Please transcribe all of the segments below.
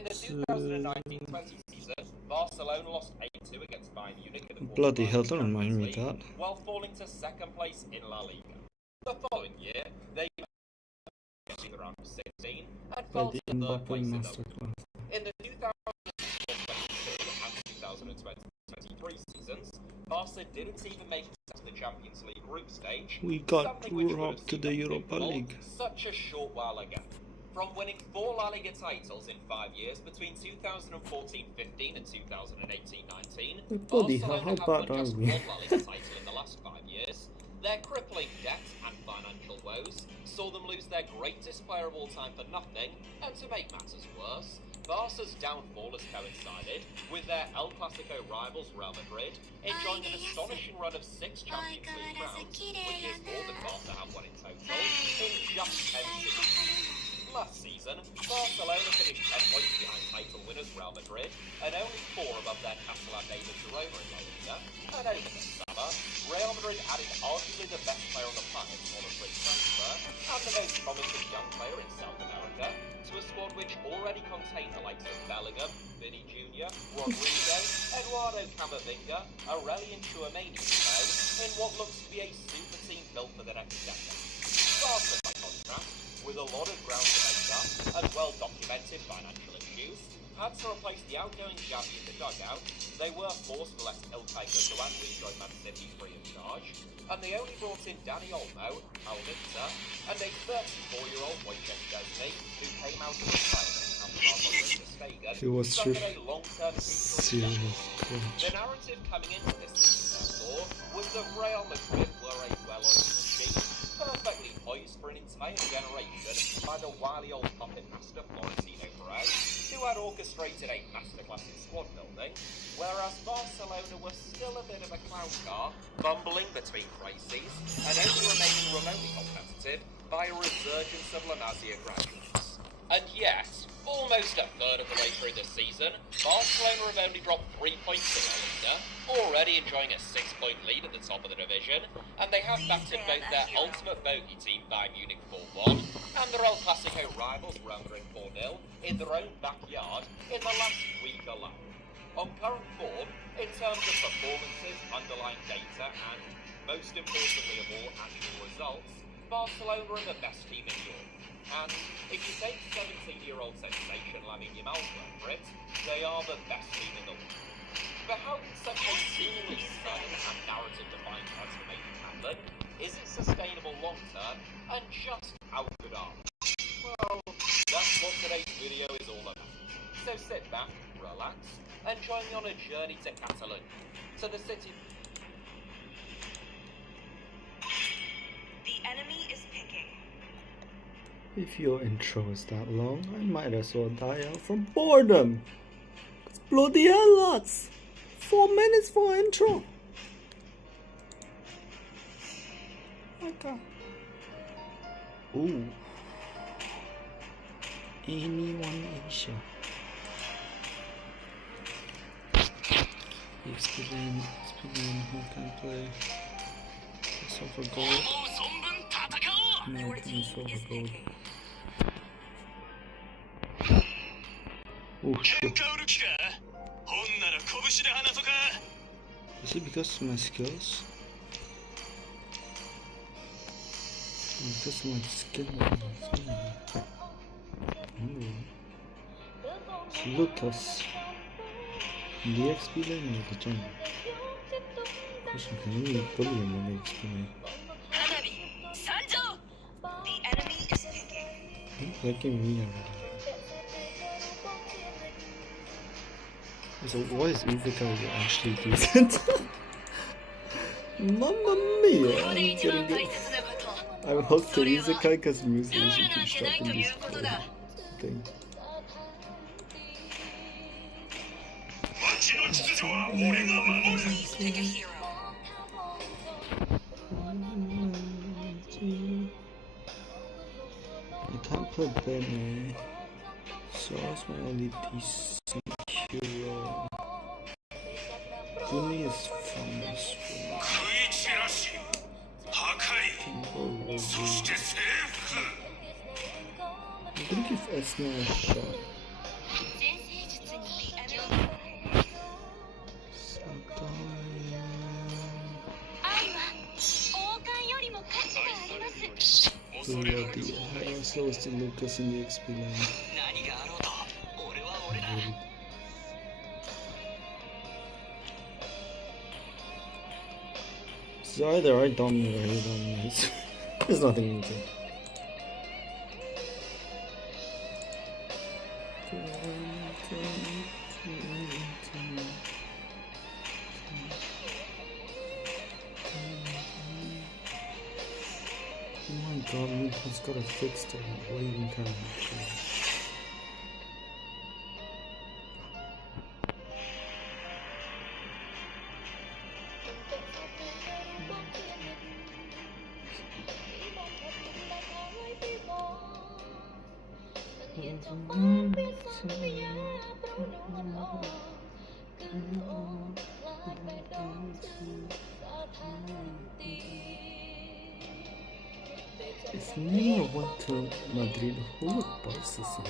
In the 2019-20 season, Barcelona lost 8-2 against Bayern Munich in the bloody hell, don't remind me of that. While falling to second place in La Liga. The following year, they in the round of 16 and fell to third place in the 2022 and 2023 seasons. Barca didn't even make it to the Champions League group stage. We got dropped to the Europa League. Such a short while ago. From winning 4 La Liga titles in 5 years between 2014-15 and 2018-19, Barcelona have won just 1 La Liga title in the last 5 years. Their crippling debt and financial woes saw them lose their greatest player of all time for nothing, and to make matters worse, Barca's downfall has coincided with their El Clasico rivals Real Madrid enjoying an astonishing run of 6 Champions League crowns, which is more than Barca have won in total, in just 10 seasons. Last season, Barcelona finished 10 points behind title winners Real Madrid, and only 4 above their Catalan neighbours Girona in La Liga. And over the summer, Real Madrid added arguably the best player on the planet on a free transfer, and the most promising young player in South America, to a squad which already contained the likes of Bellingham, Vinny Jr., Rodrigo, Eduardo Camavinga, Aurelien Tchouameni, in what looks to be a super team built for the next decade. Barca, by contrast, with a lot of ground to make up and well-documented financial issues, had to replace the outgoing Xavi in the dugout. They were forced to let Ilkay Gundogan rejoin Man City free of charge, and they only brought in Dani Olmo, Al-Victor, and a 34-year-old Wojciech Szczesny, who came out of retirement after Marcelo Stegen, he was a long-term serious coach. The narrative coming into this season, therefore, was that Real Madrid were a well-oiled machine, perfectly poised for an entire generation by the wily old puppet master Florentino Perez, who had orchestrated a masterclass in squad building, whereas Barcelona were still a bit of a clown car, bumbling between crises, and only remaining remotely competitive by a resurgence of La Masia graduates. And yet, almost a third of the way through the season, Barcelona have only dropped 3 points to La Liga, already enjoying a 6-point lead at the top of the division, and they have battered both their ultimate bogey team Bayern Munich 4-1 and their El Clasico rivals Real Madrid 4-0 in their own backyard in the last week alone. On current form, in terms of performances, underlying data, and most importantly of all, actual results, Barcelona are the best team in Europe. And if you take 17-year-old sensation Lamine Yamal for it, they are the best team in the world. But how can such a seemingly sudden and narrative-defined transformation happen? Is it sustainable long-term? And just how good are they? Well, that's what today's video is all about. So sit back, relax, and join me on a journey to Catalonia, to the city. The enemy is picking. If your intro is that long, I might as well die out from boredom. It's bloody hell, lads! 4 minutes for intro. Okay. Ooh. Anyone Asia. Expedient, who can play? So for gold. No, it's for gold. Oh shit. Is it because of my skills? Because of my skill. Lucas. The XP lane or the jungle? Question, can you bully him on the XP lane? The enemy is picking. That gave me already. So why is Izuka actually decent? Mamma mia! I'm getting it. I would hope to Izuka because music keeps dropping this thing. Please pick a hero. You can't play Benny, so that's my only decent hero. Gumi is from this one. I'm gonna give Esna a shot. Bloody hell, so is the Lucas in the XP line. So either I dominate or he dominates. There's nothing in it. Oh my god, Lucas got a fix to waiting time. If Neymar went to Madrid, who would Barca sign?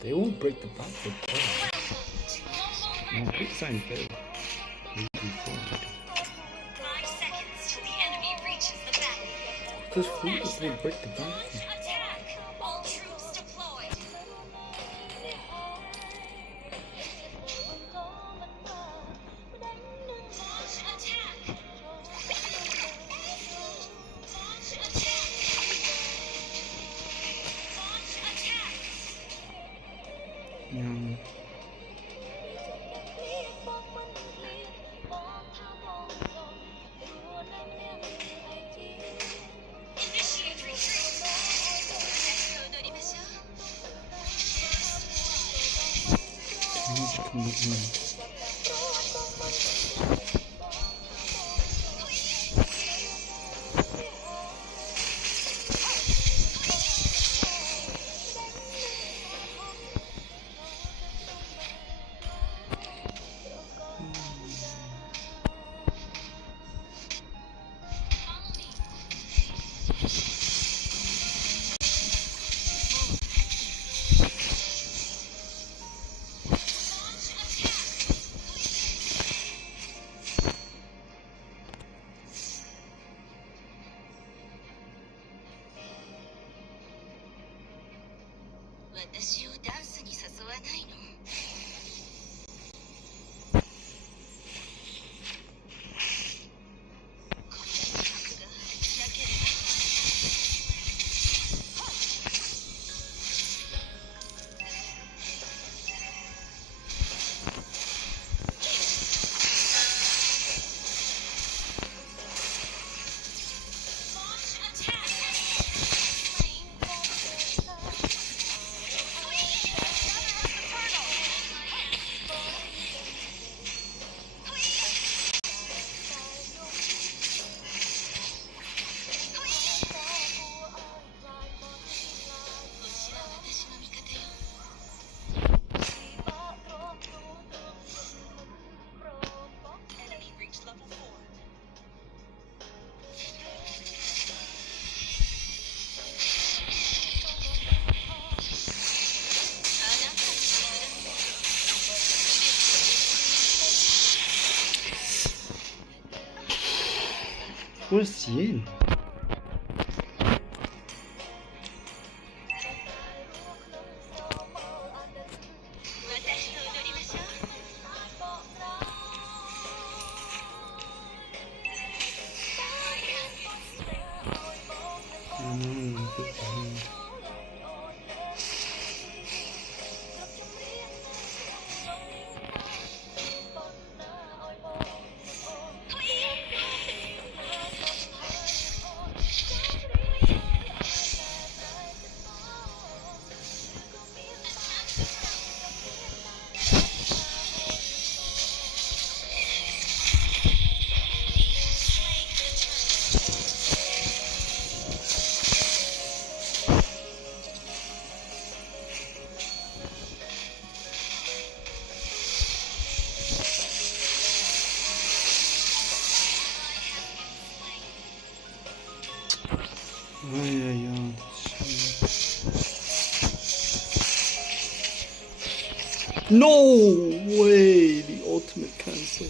They won't break the bank for Barca. Madrid signed Bale. 5 seconds till the enemy reaches the battlefield. Because who would they break the bank for? Attack! All troops deployed. Launch attack! Launch attack! Launch attack! Yeah. Initiate retreat. Huge commitment. Where's Yin? No way! The ultimate cancel.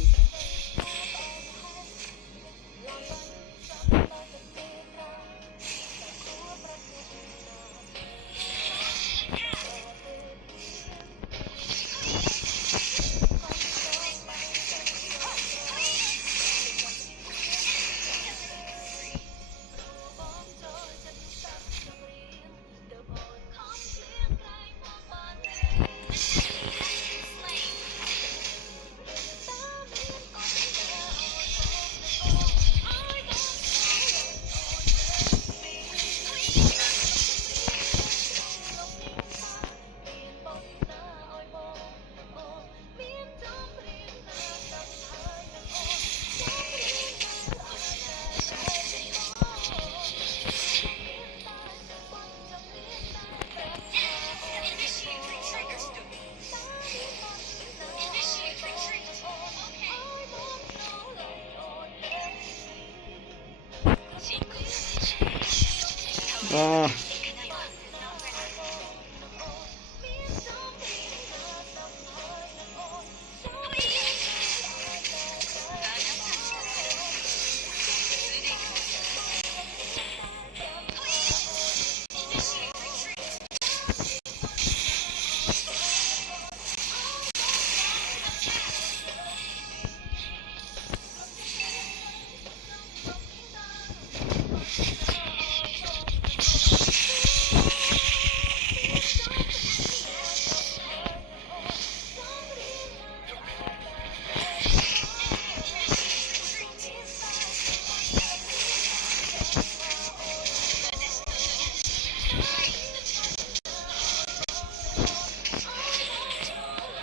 Ah.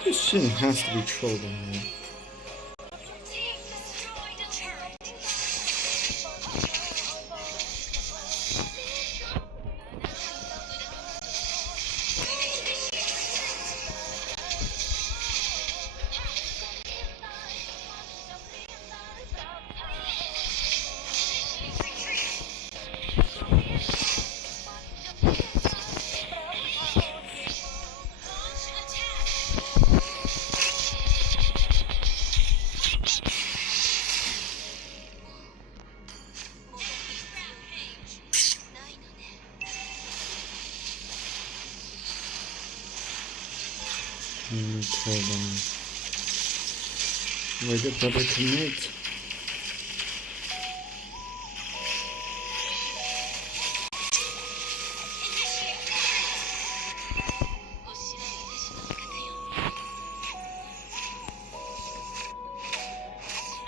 This shit has to be trolled in there. Team destroyed a turret. Launch attack. Rampage. Hold on. Wait a better commit.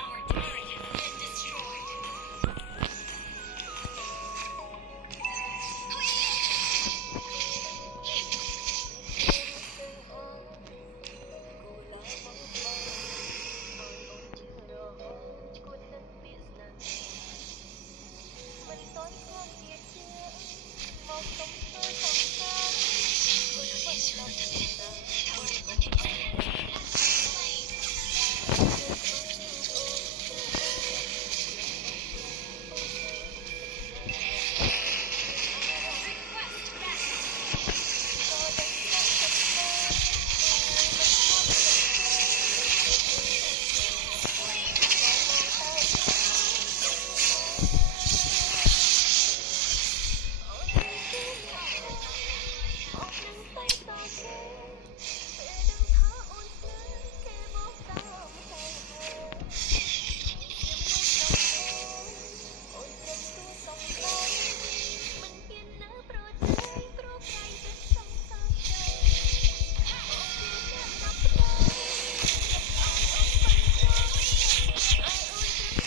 Our turret has been destroyed. Request backup.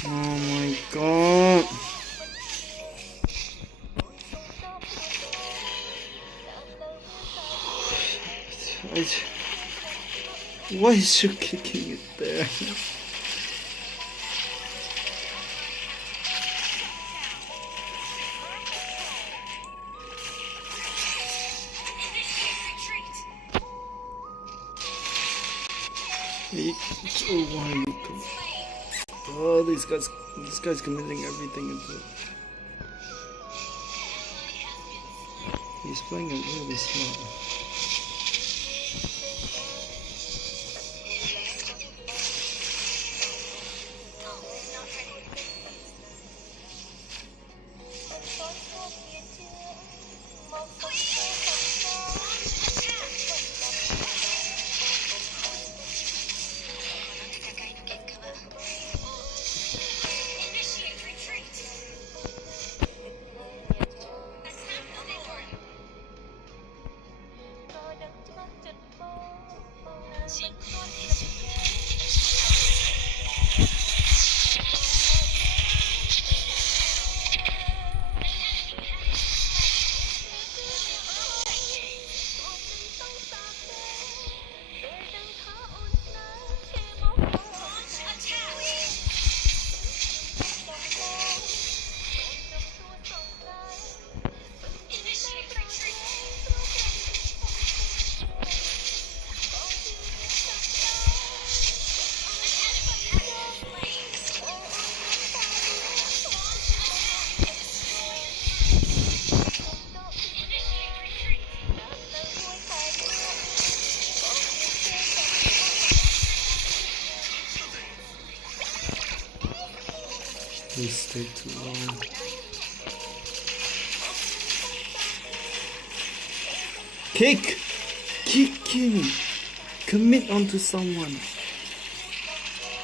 Oh my god. Why is you kicking it there? Initiate retreat. Oh, why are you oh, this guy's committing everything into it. He's playing it really smart. Initiate retreat. Attack the Lord. Please take too long. Kick! Kicking! Commit onto someone.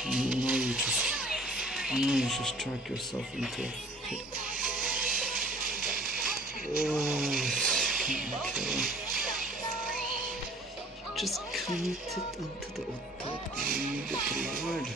You just track yourself into it. Okay. Just commit it onto the attack. You need it to Lord.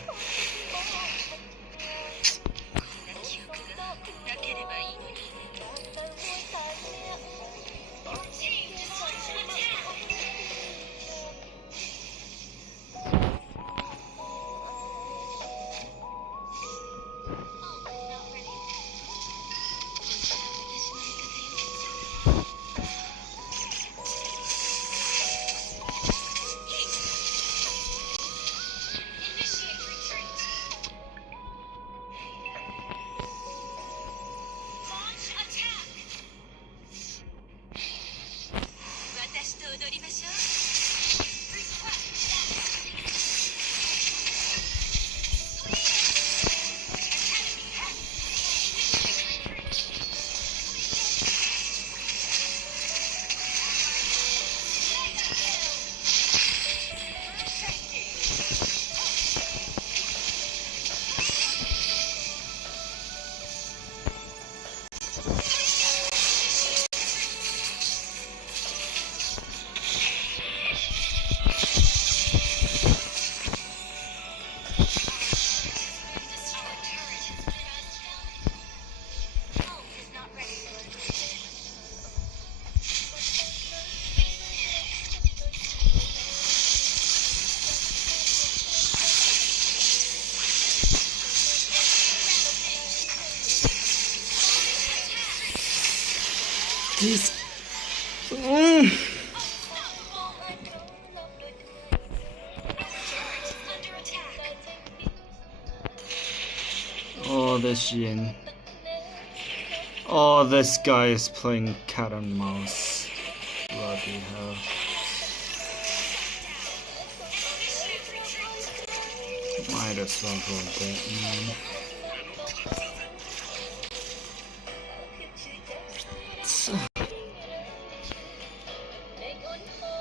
This. Oh, this Yin. Oh, this guy is playing cat and mouse. Bloody hell. Might as well go that, man.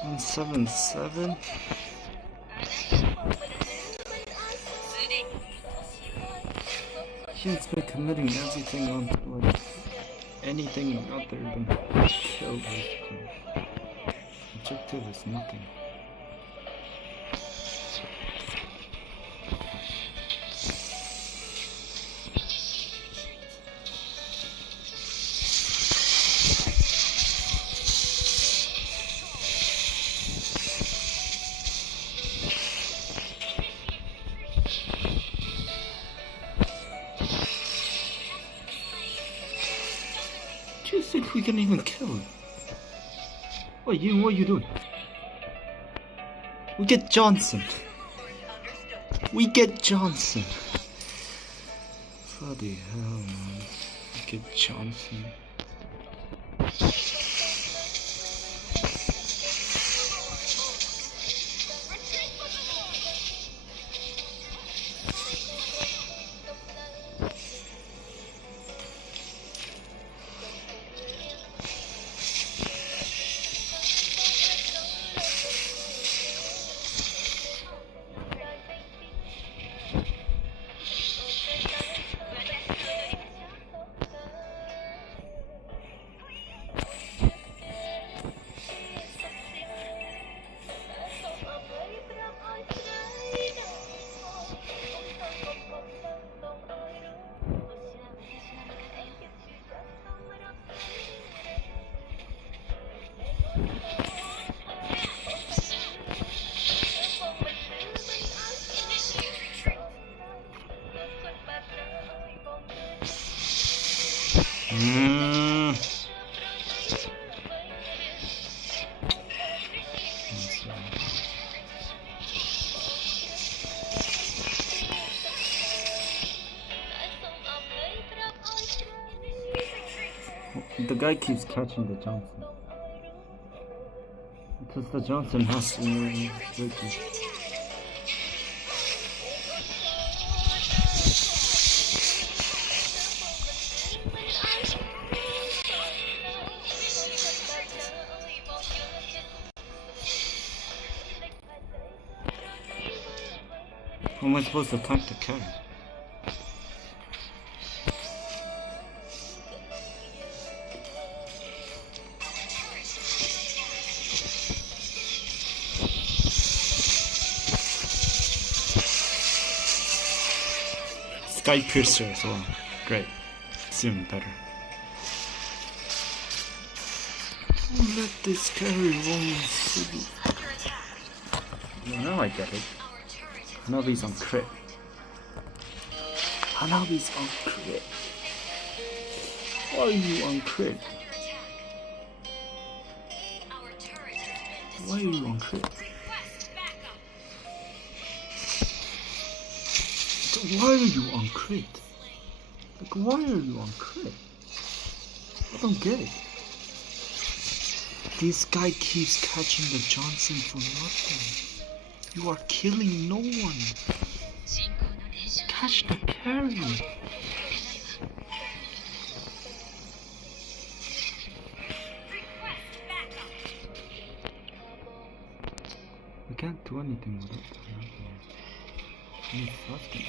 177. He's been committing everything on like anything other than kill this thing. Objective is nothing. Do you think we can even kill him? What are you doing? We get Johnson. We get Johnson. Bloody hell, man. We get Johnson. The guy keeps catching the Johnson. Because the Johnson has to be tricky. How am I supposed to tank the carry? Sky Piercer as well. Great. It's even better. Let this carry roll city. Now I get it. Hanabi's on crit. Hanabi's on crit. Why are you on crit? Why are you on crit? Why are you on crit? Like, why are you on crit? I don't get it. This guy keeps catching the Johnson for nothing. You are killing no one. Catch the carry. We can't do anything with it. He's asking.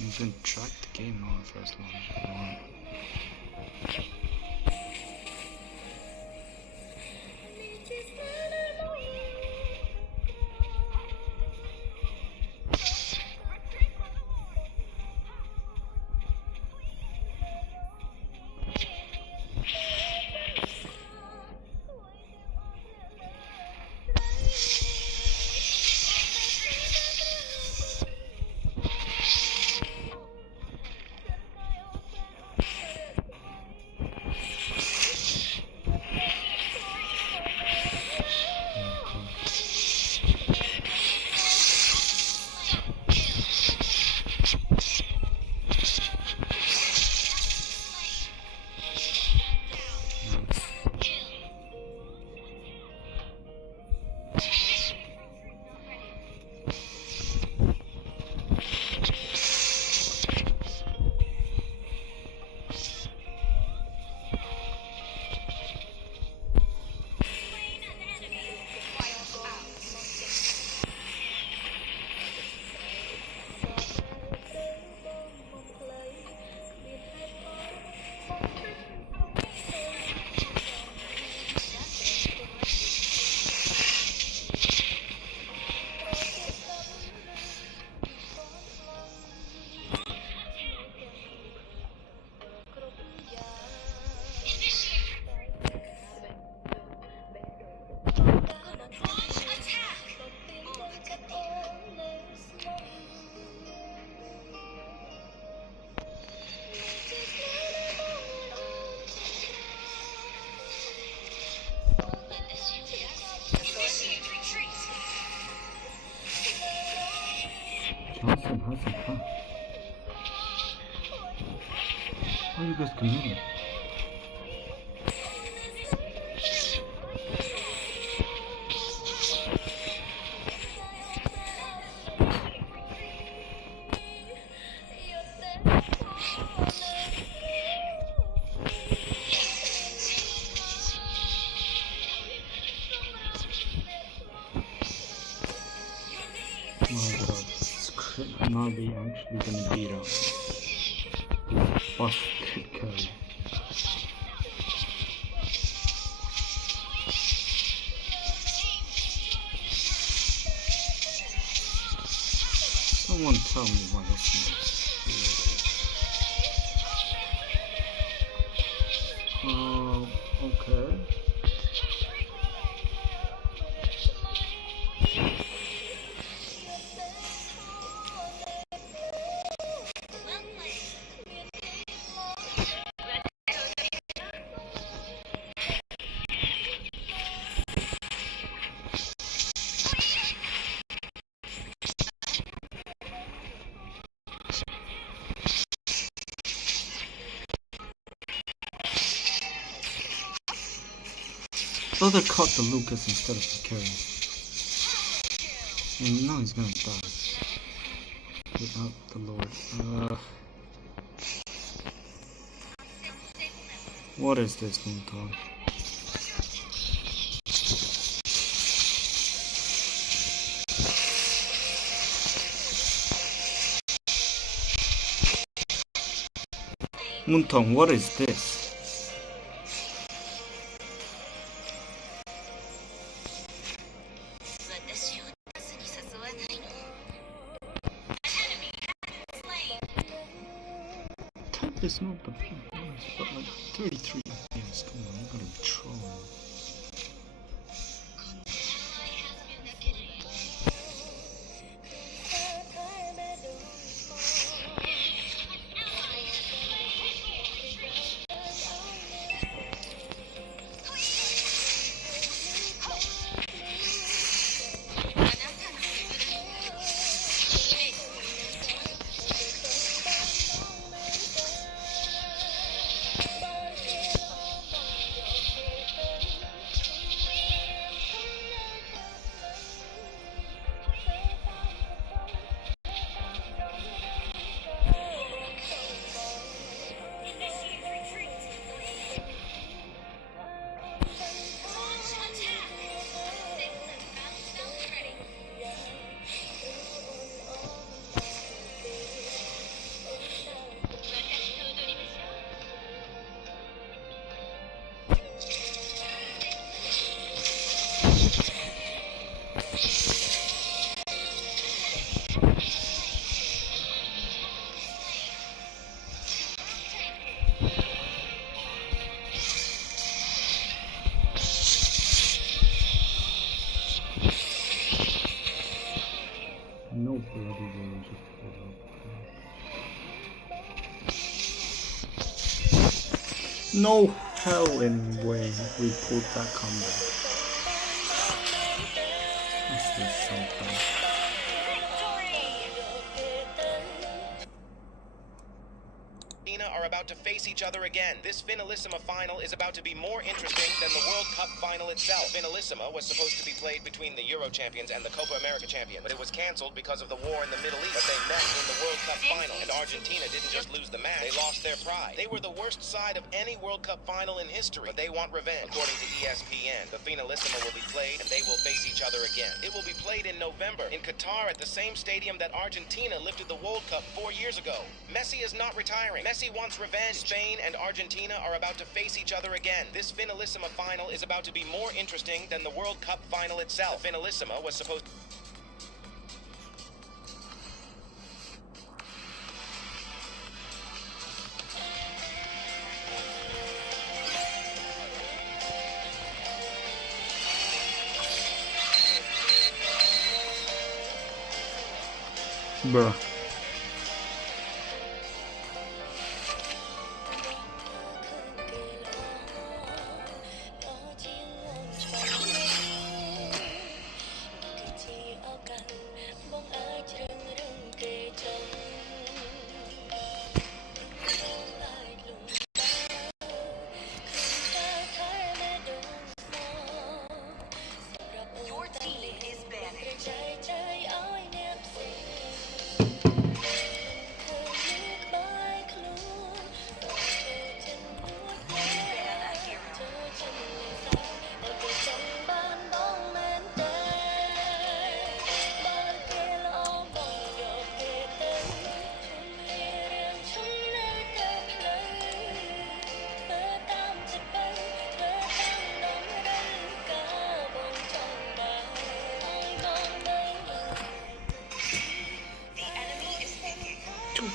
You can track the game on first long. Johnson has some fun. How are you guys committing? My god, this could not be actually gonna beat up. Boss could carry. Someone tell me what this means. Okay. Brother caught the Lucas instead of the carry. And now he's gonna die. Without the Lord. What is this, Moonton? Moonton, what is this? Type is not the PS, but like 33 FPS. Come on, you gotta be trolling. No bloody way to pull up. No hell in way we pulled that comeback. This is something. Are about to face each other again. This Finalissima final is about to be more interesting than the World Cup final itself. Finalissima was supposed to be played between the Euro champions and the Copa America champion, but it was cancelled because of the war in the Middle East. But they met in the World Cup final, and Argentina didn't just lose the match, they lost their pride. They were the worst side of any World Cup final in history, but they want revenge. According to ESPN, the Finalissima will be played, and they will face each other again. It will be played in November in Qatar at the same stadium that Argentina lifted the World Cup 4 years ago. Messi is not retiring. Messi wants revenge. Spain and Argentina are about to face each other again. This Finalissima final is about to be more interesting than the World Cup final itself. The Finalissima was supposed to... Bruh.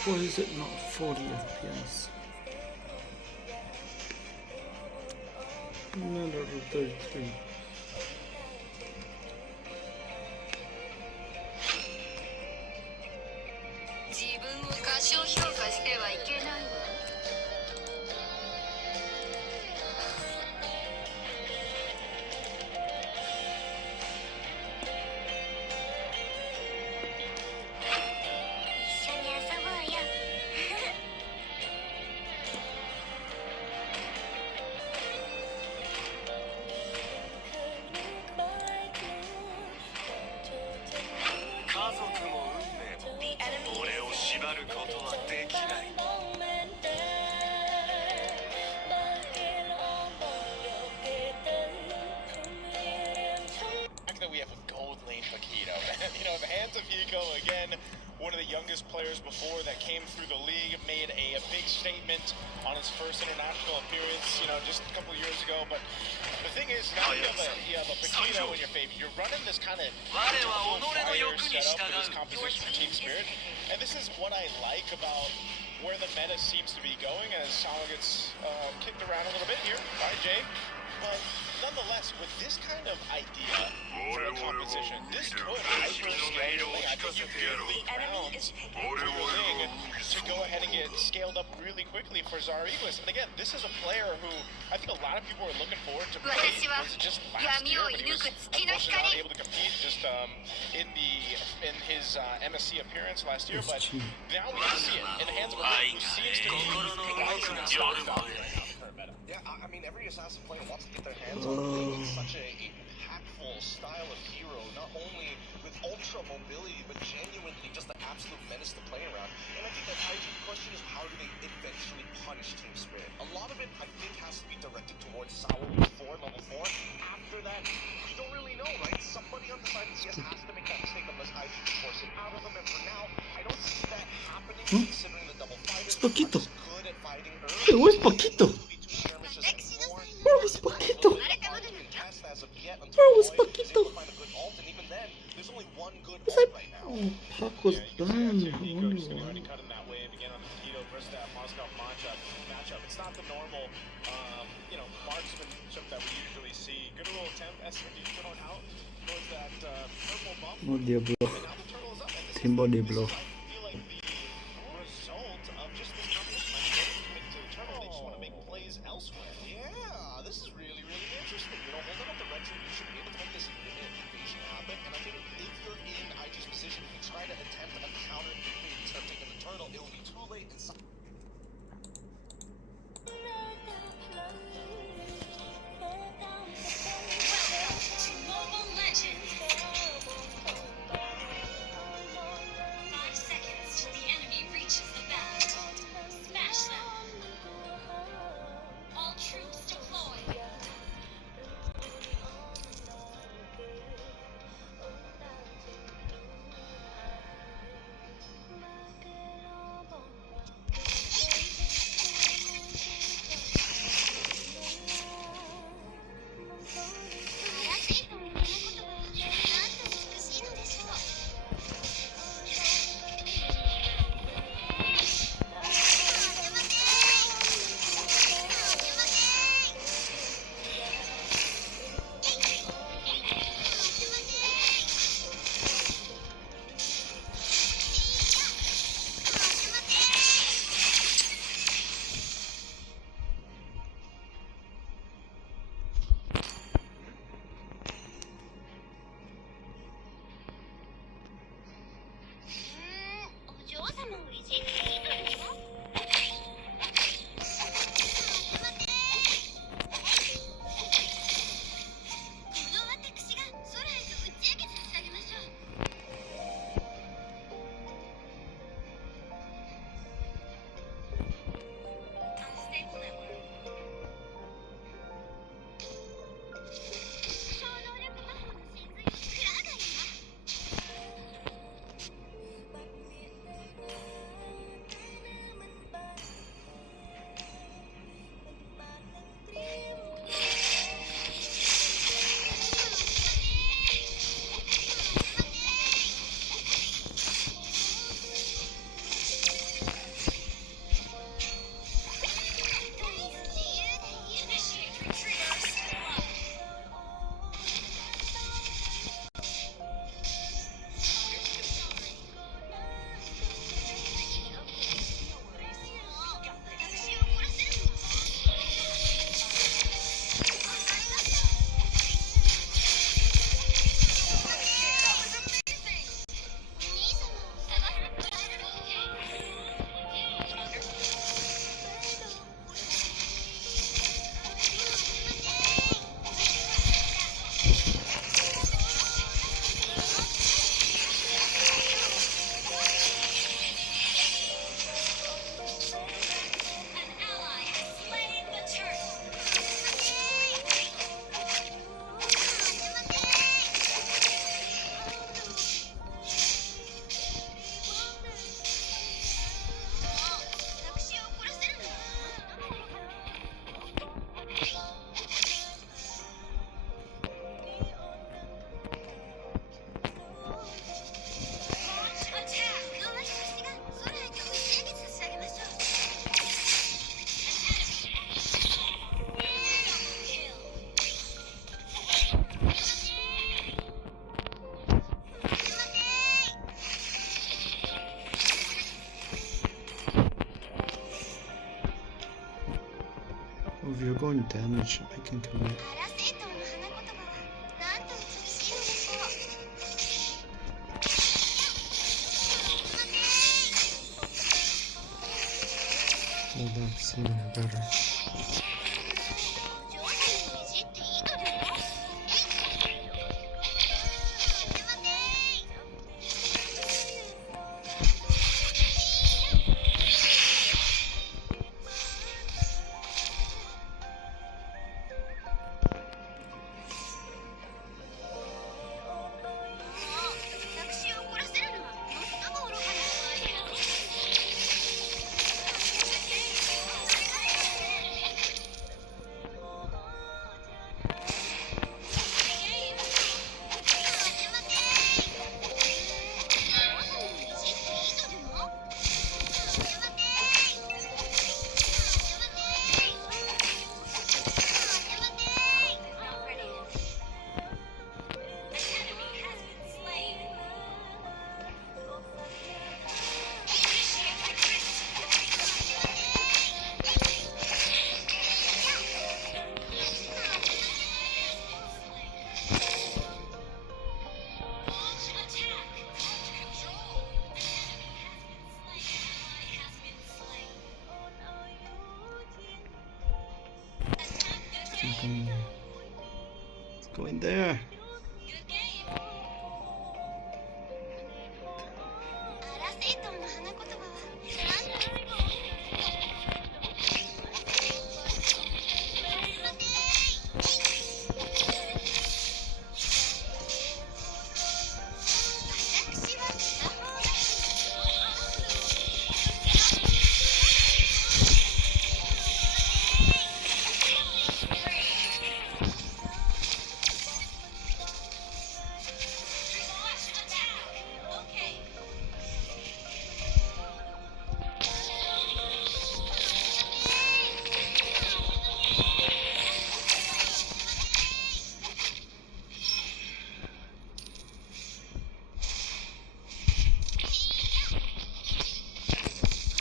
Why is it not 40 FPS? No, 33. 自分を過小評価してはいけないわ。一緒に遊ぼうよ。That we have a gold lane Paquito. You know, the hands of Hiko, again, one of the youngest players before that came through the league, made a big statement on his first international appearance, you know, just a couple of years ago. But the thing is, now you have a Paquito in your favor. You're running this kind of fire setup for this composition for Team Spirit. And this is what I like about where the meta seems to be going, as Sala gets kicked around a little bit here by Jay. But nonetheless, with this kind of idea for a composition, this could hyper-scale your lane. I think you give the grounds for your lane to go ahead and get scaled up really quickly for Zariglis. And again, this is a player who I think a lot of people are looking forward to play. Was it just last year, but he was unfortunately not able to compete just in his MSC appearance last year. But now we can see it in the hands of a player who seems to be rising in stock value right now. Yeah, I mean, every assassin player wants to get their hands on playing such a impactful style of hero, not only with ultra mobility, but genuinely just an absolute menace to play around. And I think that the question is, how do they eventually punish Team Spirit? A lot of it, I think, has to be directed towards Sour level 4. After that, we don't really know, right? Somebody on the side of CS has to make that mistake unless IG can force it out of them. And for now, I don't see that happening, considering the double fighters are good at fighting early. Hey, where's Paquito? Where was Paquito? Where was Paquito? Oh, Pac was banned. Already cutting that wave again on the Paquito versus that Moscow matchup. It's not the normal, you know, marksman that we usually see. Good little attempt, SMD thrown out towards that purple bump. Oh, Diablo. And now the turtle is up. And this Team body blow. I feel like the result of just this competition to the turtle. They just want to make plays elsewhere. Yeah, this is really, really interesting. You know, holding up the red team, you should be able to make this invasion happen. And I think if you're in IG's position, if you try to attempt a counter instead of taking the turtle, it will be too late. And Mobile Legends. 5 seconds till the enemy reaches the bell. Smash them. All troops deploy. going damage. I can commit. アラセイトウの花言葉はなんと美しいのでしょう。 Oh, that's even better. 上手にいじっていいのでも。私を怒らせるのは最も愚かな場合よ。 It's going there. アラセイトウの花言葉は私は片方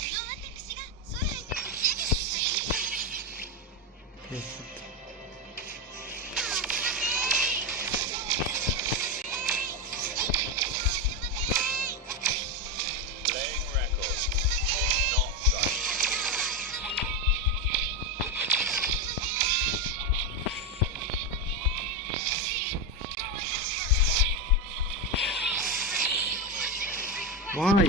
だけ。 Perfect. Playing record. Not sight. Why?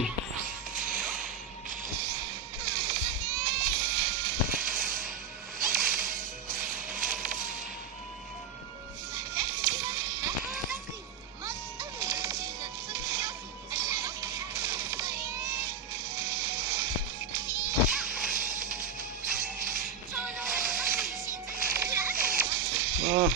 Ah.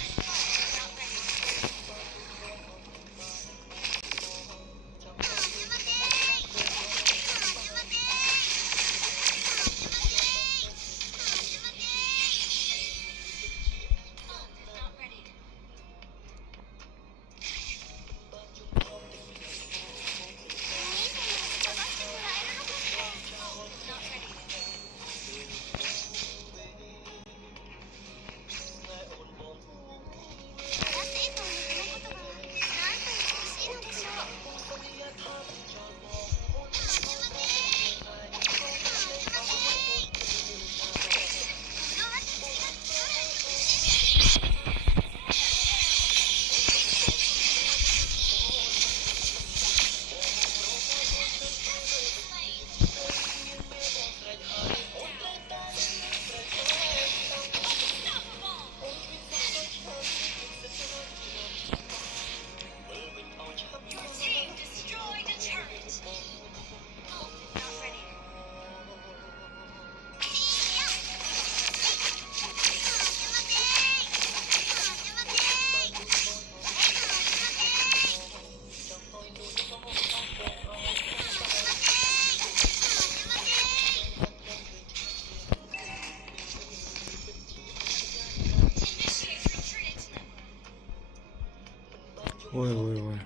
Your team destroyed a turret. Oh, not ready. Initiate retreat. Wait, wait, wait.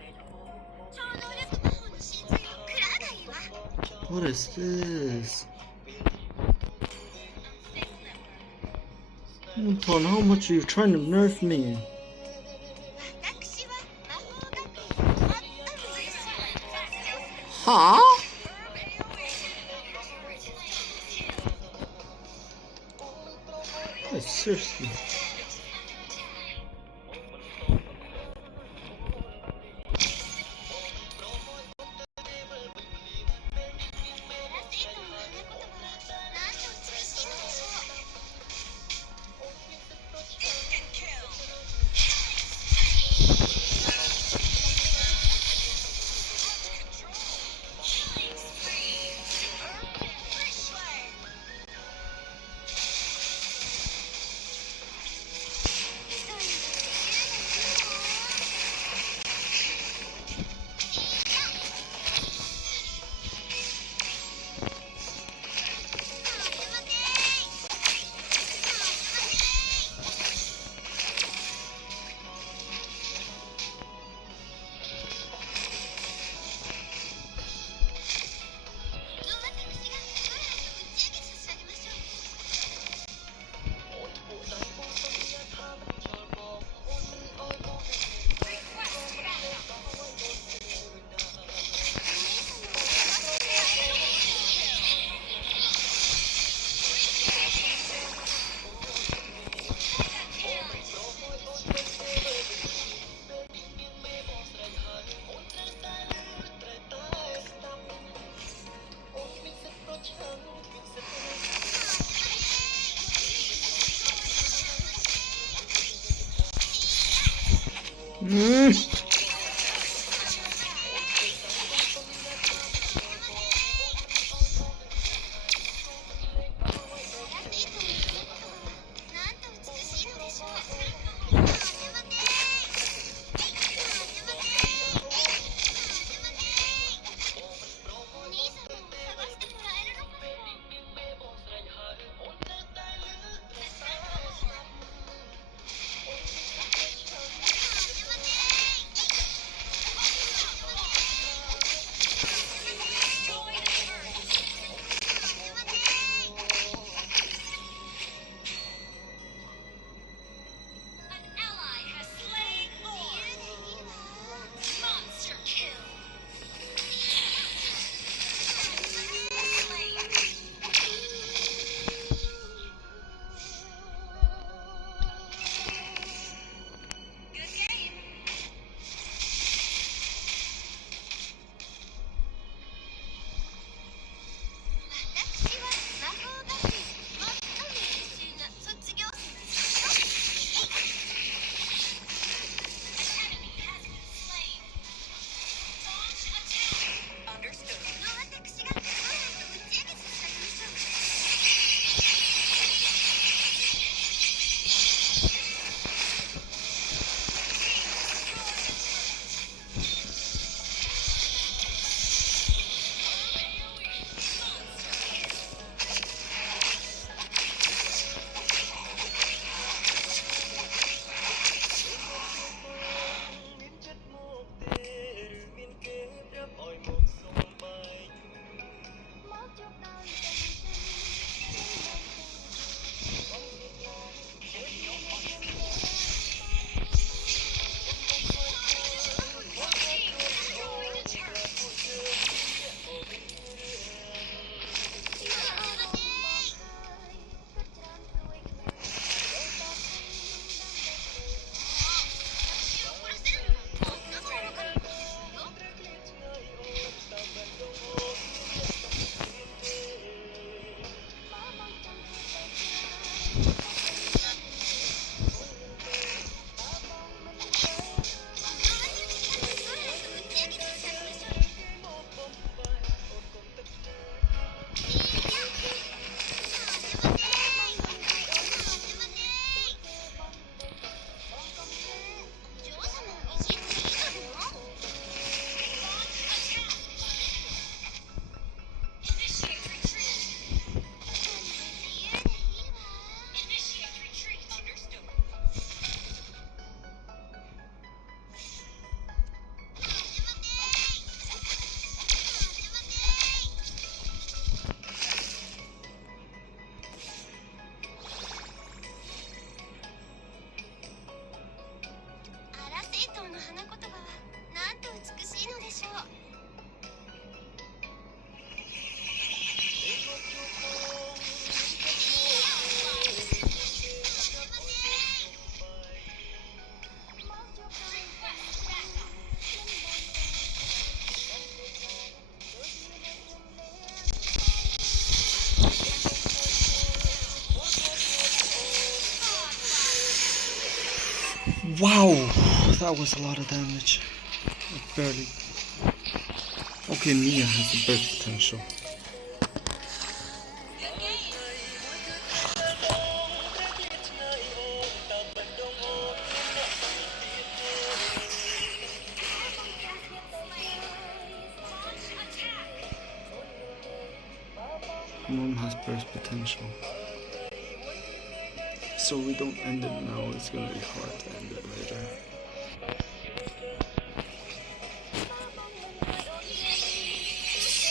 超能力魔法の真髄を食らわないわ。 What is this? Anton, how much are you trying to nerf me? Huh? Hey, seriously. Wow, that was a lot of damage. Barely. Okay, Mia has the burst potential. Mom has burst potential. So we don't end it now, it's gonna be hard to end it later.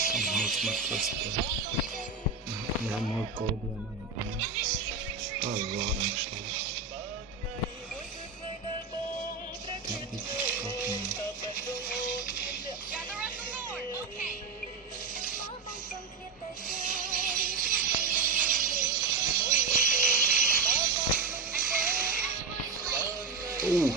Somehow it's my first death. I have more gold than I have. A lot actually. Can't be fucking. Gather us aboard. Okay. Oh.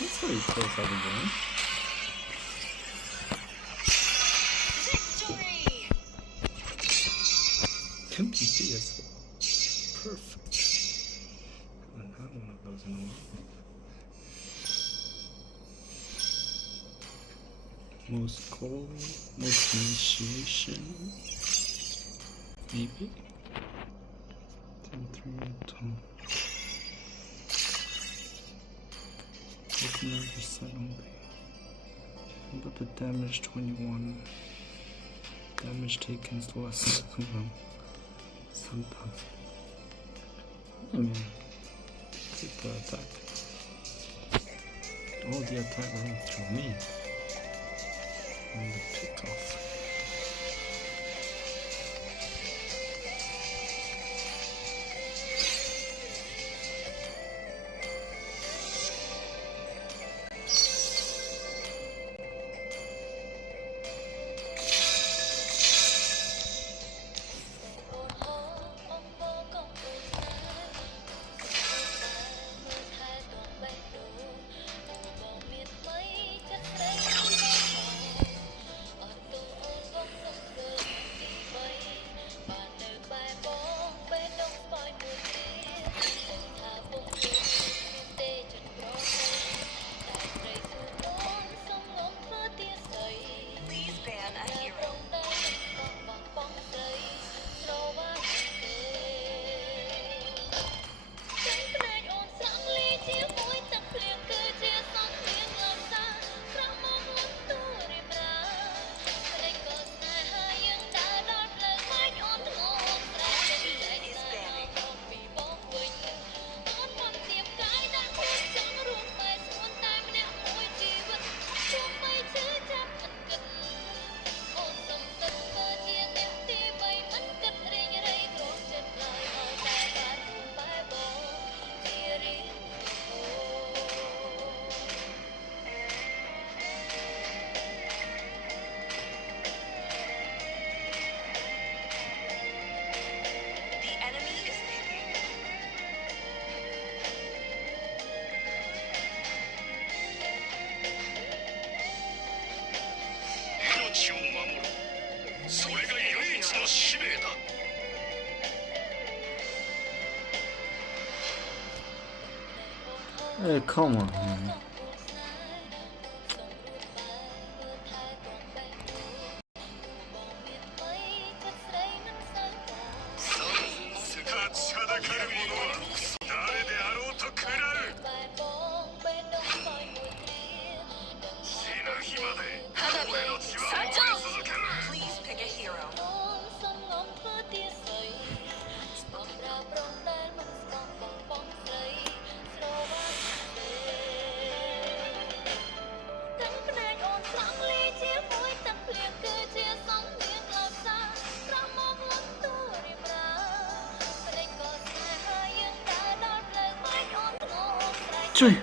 That's how you close out the game. Victory! MVP as well. Perfect. I haven't had one of those in a while. Most gold, most initiation. Maybe. 10-3, Look nervous suddenly. But the damage 21. Damage taken is less. Sometimes. I mean, keep the attack. All the attack running through me. And the pick off. Hey, come on, man. Please pick a hero. ちょい。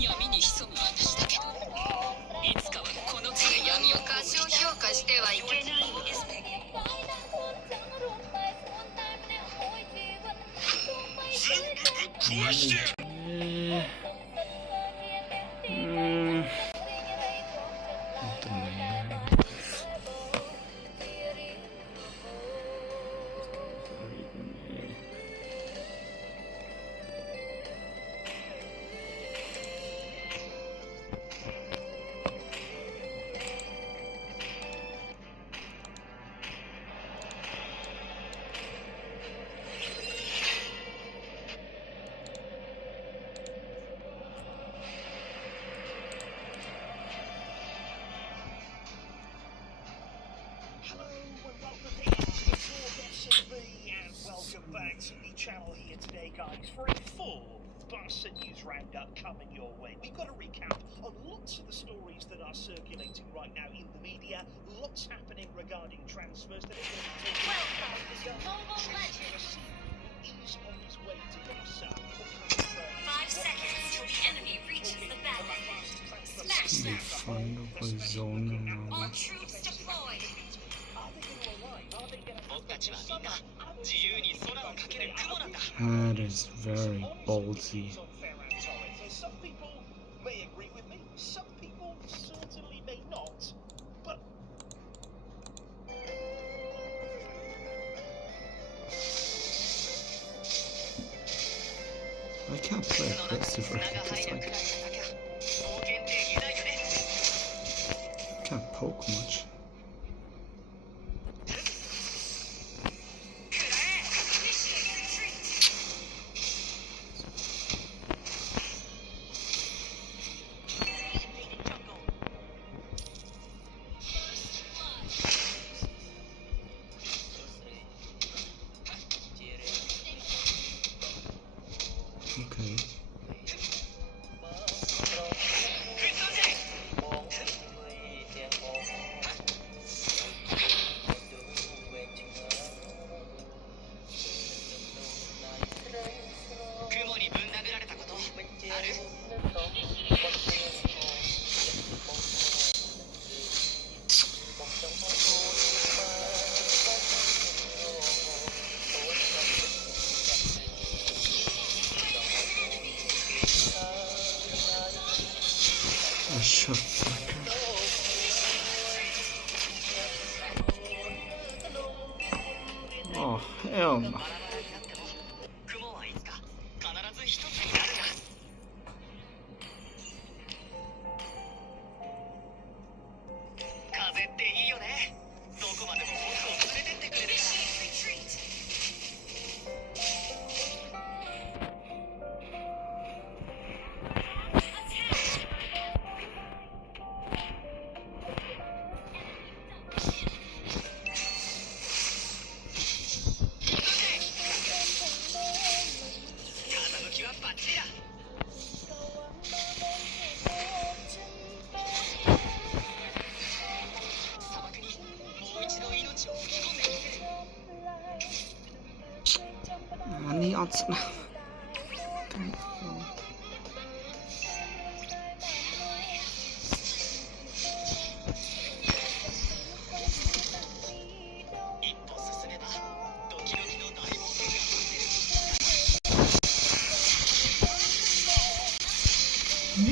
闇に潜む私だけど、いつかはこの地で闇を過小評価してはいけないんですね。全部ぶっ壊してやる。Back to the channel here today, guys, for a full Barca news roundup coming your way. We've got a recap on lots of the stories that are circulating right now in the media, lots happening regarding transfers that are going to take Welcome to Mobile Legends. He's on his way to Barca. 5 seconds till the enemy reaches the battlefield. Smash Be them. fun of a zone All troops deployed. Are they going to arrive? Are they going to have 僕たちはみんな自由に空をかける雲なんだ。 That is very ballsy. Some people may agree with me, some people certainly may not, but I can't play aggressive because I can't poke much. Okay. A shot flicker. Oh, hell no. 雲はいつか必ず一つになるんだ。風っていいよね。どこまでも僕を連れてってくれるから。 Neon's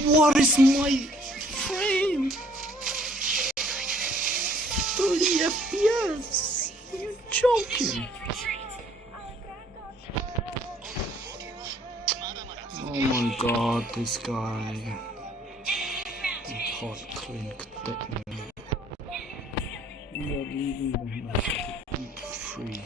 What is my frame? 30 FPS? Are you joking? Oh my god, this guy. Hot clink that man. We are leaving the match free.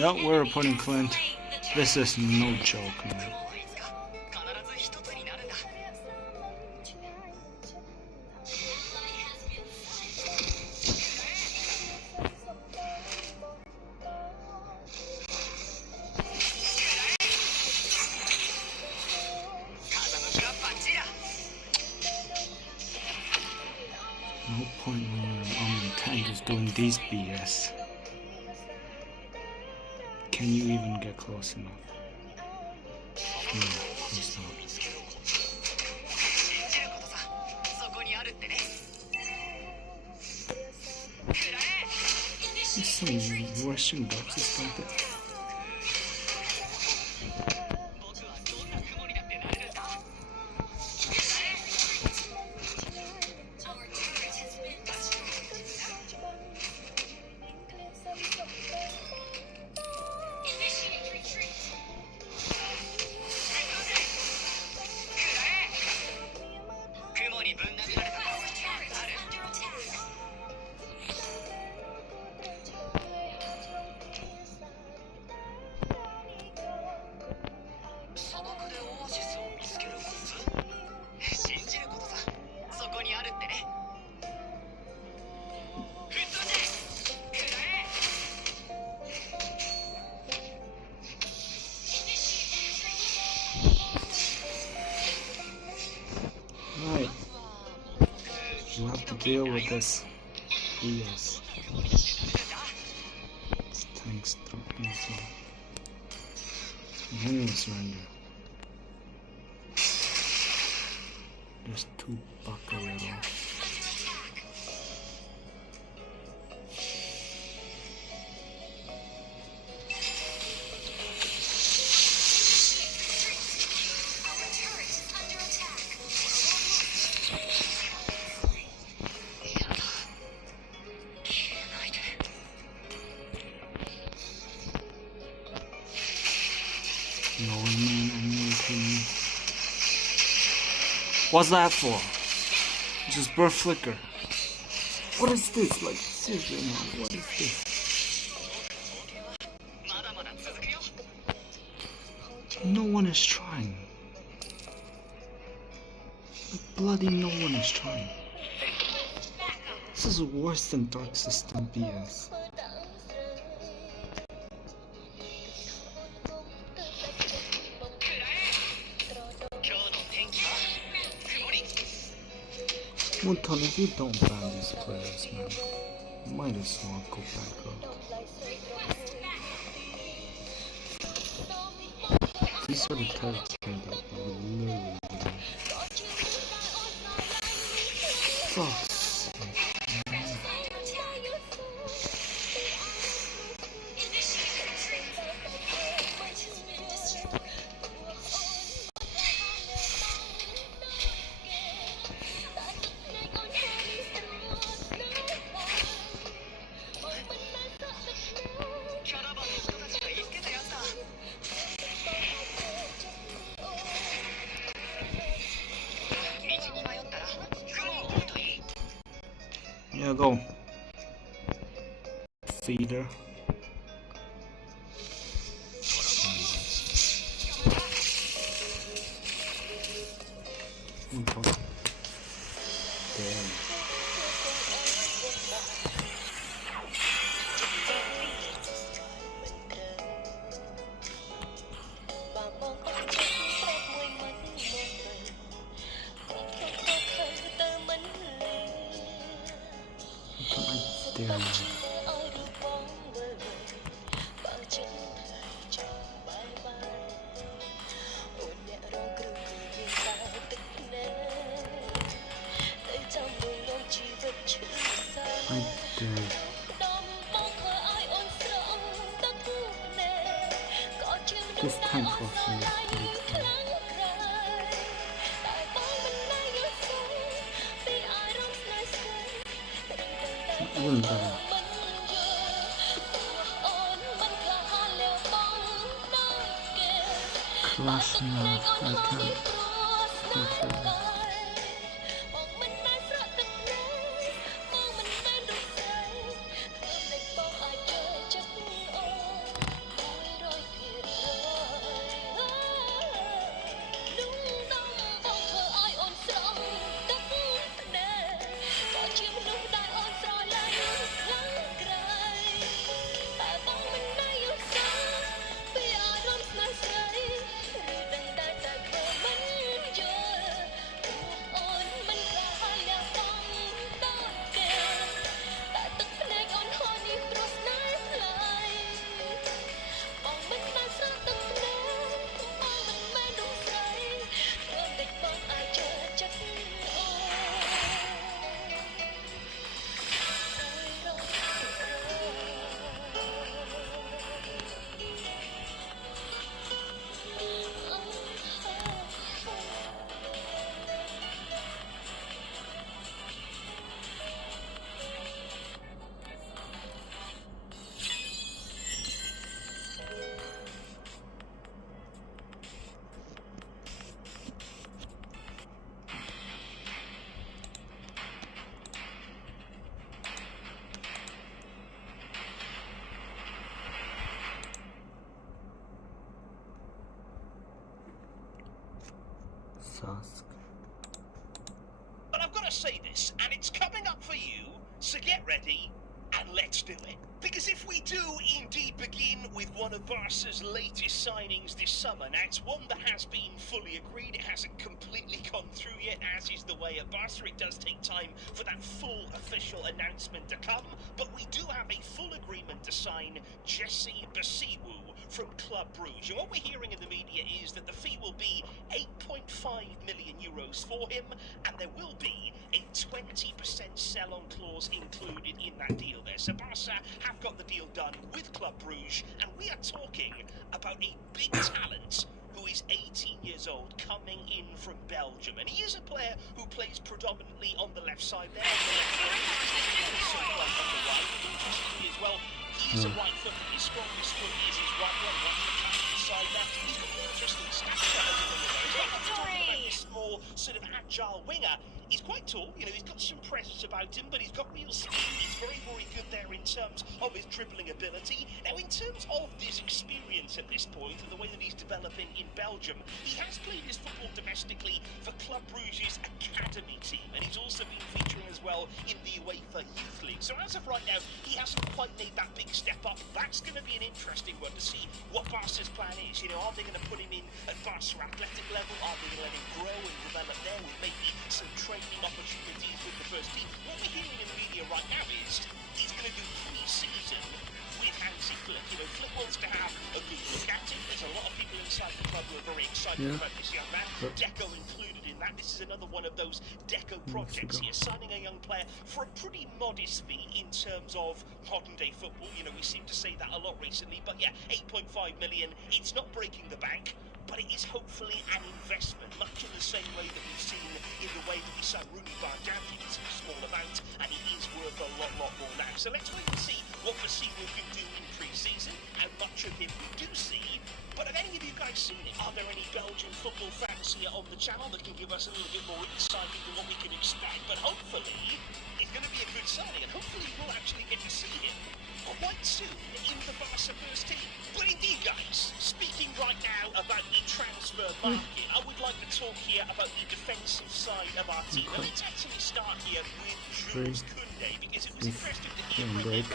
Yep, we're reporting Clint. This is no joke, man. No point when you're on the tank just doing these BS. Can you even get close enough? No, of course not. There's some Russian boxes out there. Right. We'll have to deal with this. Yes. This tank's dropping as well. I'm gonna surrender. There's 2 buckaroo. No man, I'm kidding. What's that for? Just bird flicker. What is this? Like, seriously now, what is this? No one is trying. Like, bloody no one is trying. This is worse than Dark System BS. Monton, if you don't ban these players, man, you might as well go bankrupt. These are the types of things that I would literally do. Fuck's sake, man. Yeah, go. Feeder. Damn. Damn. I did. This tank cost me it wouldn't matter. Clash now, I can't. ask. But I've got to say this, and it's coming up for you, so get ready and let's do it. Because if we do indeed begin with one of Barca's latest signings this summer, now it's one that has been fully agreed, it hasn't completely gone through yet, as is the way at Barca. It does take time for that full official announcement to come, but we do have a full agreement to sign Jesse Basiwu from Club Brugge. And what we're hearing in the media is that the fee will be 8.5 million euros for him, and there will be a 20% sell-on clause included in that deal there. So Barca have got the deal done with Club Brugge, and we are talking about a big talent who is 18 years old, coming in from Belgium. And he is a player who plays predominantly on the left side there. Also on the right. Interestingly as well, he's a right foot, but his strongest foot is his right one. That's the captain side there. He's got an interesting stature as a winger there. He's not talking about this more sort of agile winger. He's quite tall, you know, he's got some presence about him, but he's got real speed. He's very, very good there in terms of his dribbling ability. Now, in terms of this experience at this point, and the way that he's developing in Belgium, he has played his football domestically for Club Brugge's academy team, and he's also been featuring as well in the UEFA Youth League. So as of right now, he hasn't quite made that big step up. That's going to be an interesting one to see what Barca's plan is. You know, are they going to put him in at Barca athletic level? Are they going to let him grow and develop there with maybe some training opportunities with the first team? What we're hearing in the media right now is he's going to do pre-season with Hansi Flick. You know, Flick wants to have a good look at him. There's a lot of people inside the club who are very excited about this young man. Deco included in that. This is another one of those Deco projects here, signing a young player for a pretty modest fee in terms of modern-day football. You know, we seem to say that a lot recently, but yeah, 8.5 million. It's not breaking the bank, but it is hopefully an investment, much in the same way that we've seen in the way that we signed Rooney Barjani. It's a small amount, and he is worth a lot more now. So let's wait and see what Basiwu can do in pre-season, and much of him we do see. But have any of you guys seen it? Are there any Belgian football fans here on the channel that can give us a little bit more insight into what we can expect? But hopefully, it's going to be a good signing, and hopefully we'll actually get to see him quite soon in the Barca first team. But indeed, guys, speaking right now about the transfer market, I would like to talk here about the defensive side of our team. Now, let's actually start here with Jules Koundé, because it was interesting to hear from him.